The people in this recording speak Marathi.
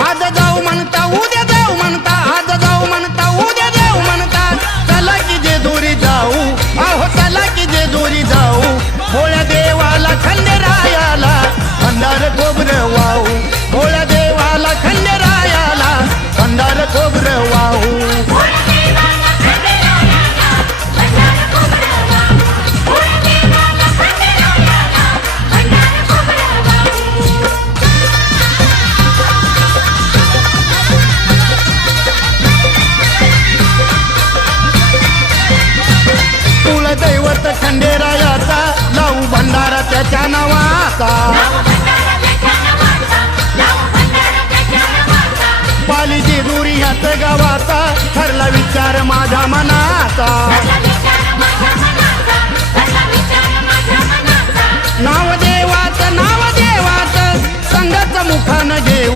आज जाऊ म्हणता उद्या जाऊ म्हणता, आज जाऊ म्हणता उद्या जाऊ म्हणता, चला की जेजुरी जाऊ, अहो चला की जेजुरी जाऊ, भोळ्या देवाला खंडेरायाला भंडार खोबरं वाहू, भोळ्या देवाला खंडेरायाला भंडार खोबरं वाहू. दैवत खंडेरायाचा लावू भंडारा त्याच्या नावाचा, पाली जेजुरी ह्याच गावाचा ठरला विचार माझ्या मनाचा. नाव देवाचं संघाचं मुखानं घेऊ.